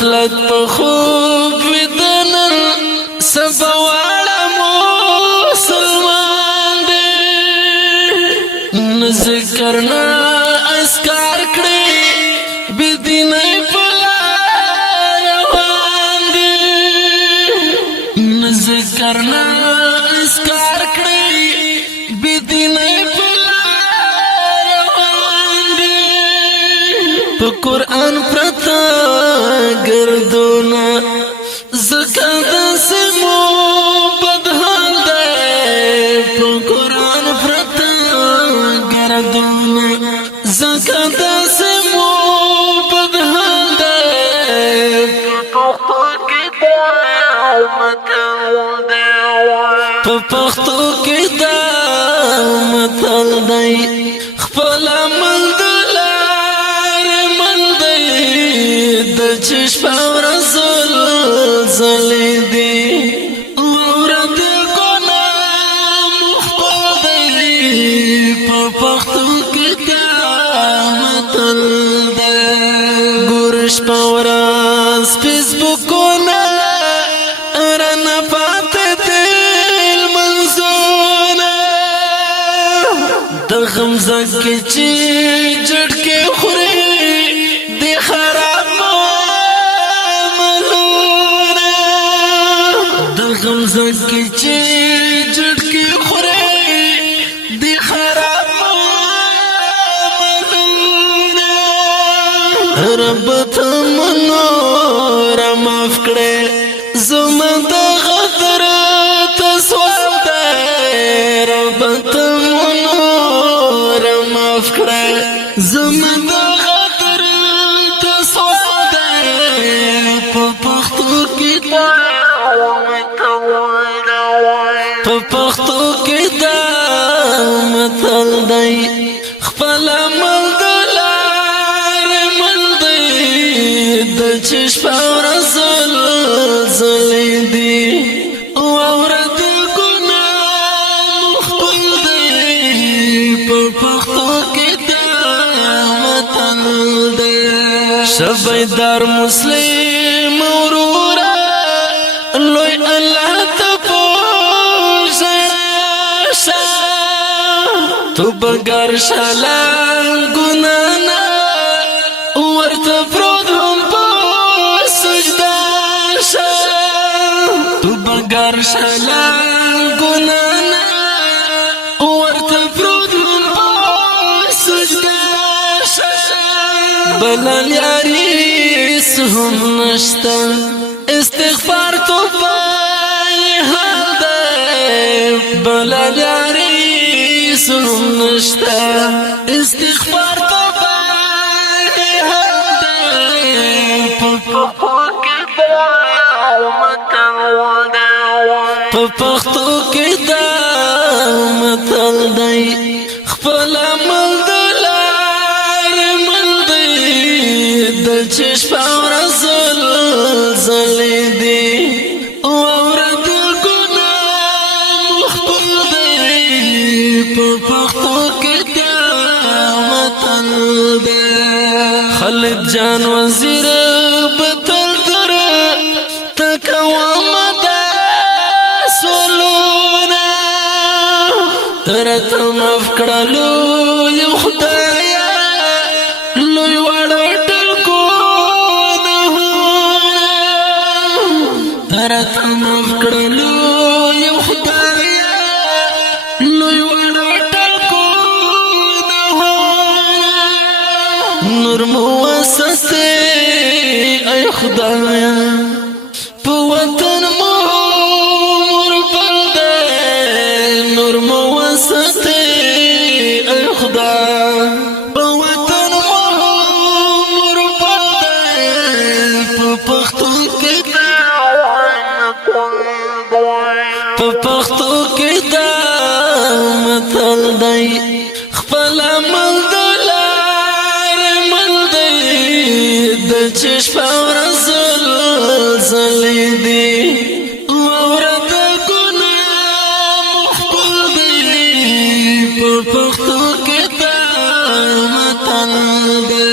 غفلت په خوب ویدنن سبا واړه مسلمان دی ذکر نه اسکار کړي بيدینه په لار روان دي ذکر نه اسکار کړي بيدینه په لار روان دي په قران پرتا ګردونه زکه د سمو بدحال دی په قران پرتا ګردونه زکه د سمو بدحال دی په پښتو کې دا متل دی خپل عمل چشم رسول زلی دی ورد گناه مخبر دی پا پختو کتامتل دی گورش پاوراز فیسبوکونا رنا پات دل منزونا دغم زکی چی جڑ کے خوری دی خراب غم زکی چی جڑکی خوری دی خراب معاملونا رب تمنو رماف کڑے زمان دا غدر تسواب دے رب تمنو رماف کڑے زمان دا غدر تسواب دے پا پختو کی دا په پښتو کې دا متل دی خپل عمل د لارې مل دی د چشم رسول زلی دی واورد ګناه مخبل دی په پښتو کې دا متل دی شبیدار مسلم ورورا لوی الله تو بگر شلان گنانا ورطا پرود هم پا سجدان شا تو بگر شلان گنانا ورطا پرود هم پا سجدان شا بلال یاریس هم نشتا استغفار تو پای حال دے بلال یاریس هم نشتا استغفار تو پای حال دے په پښتو کې دا متل دی خپل عمل د لارې مل دی د چشم رسول زلی دی واورد ګناه مخبر دی په پښتو کې دا متل دی خالد جان وزیر بتل در تکوام رت مف کړلو یو خدایا لوی وړ ټکو نه رت مف کړلو یو خدایا لوی وړ ټکو نه نور موسسه ای خدایا په وطن مو په پښتو کې دا متل دی خپل عمل د لارې مل دی د چشم رسول زلی دی واورد ګناه مخبر دی په پښتو کې دا متل دی